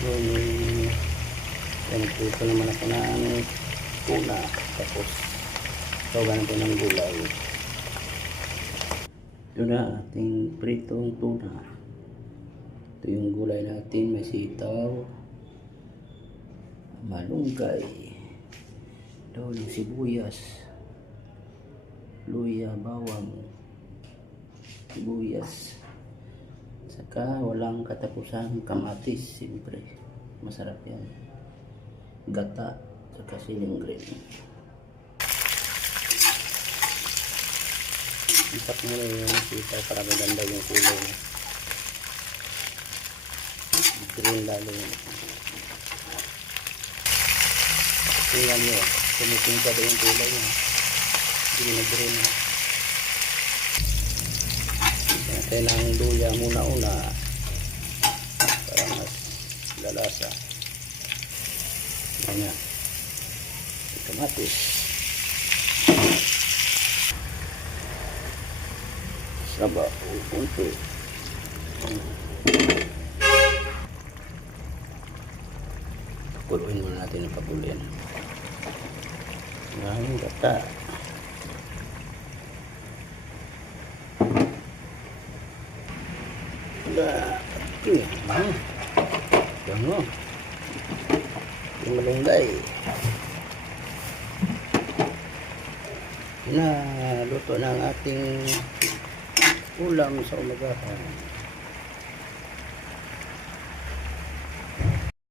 Yung nagprito naman ako ng tuna. Tapos tawagan natin ng gulay. Ito na ating pritong tuna. Ito yung gulay natin. May sitaw, malunggay, ito yung sibuyas, luya, bawang, sibuyas, saka walang katapusan kamatis. Siyempre masarap yan, gata, saka siling green. Isak mo na yung sitaw para maganda yung kulay, green lalo yun. Tingnan nyo, tumitingka ba yung kulay nyo, hindi na green. Kailangan luya muna-una para mas lalasa. Ganyan, kamatis, saba o kunti. Pakuluin muna natin ang pakuluin. Ang gata. Bango. Yung malunggay. Na luto na ang ating ulam sa umagahan.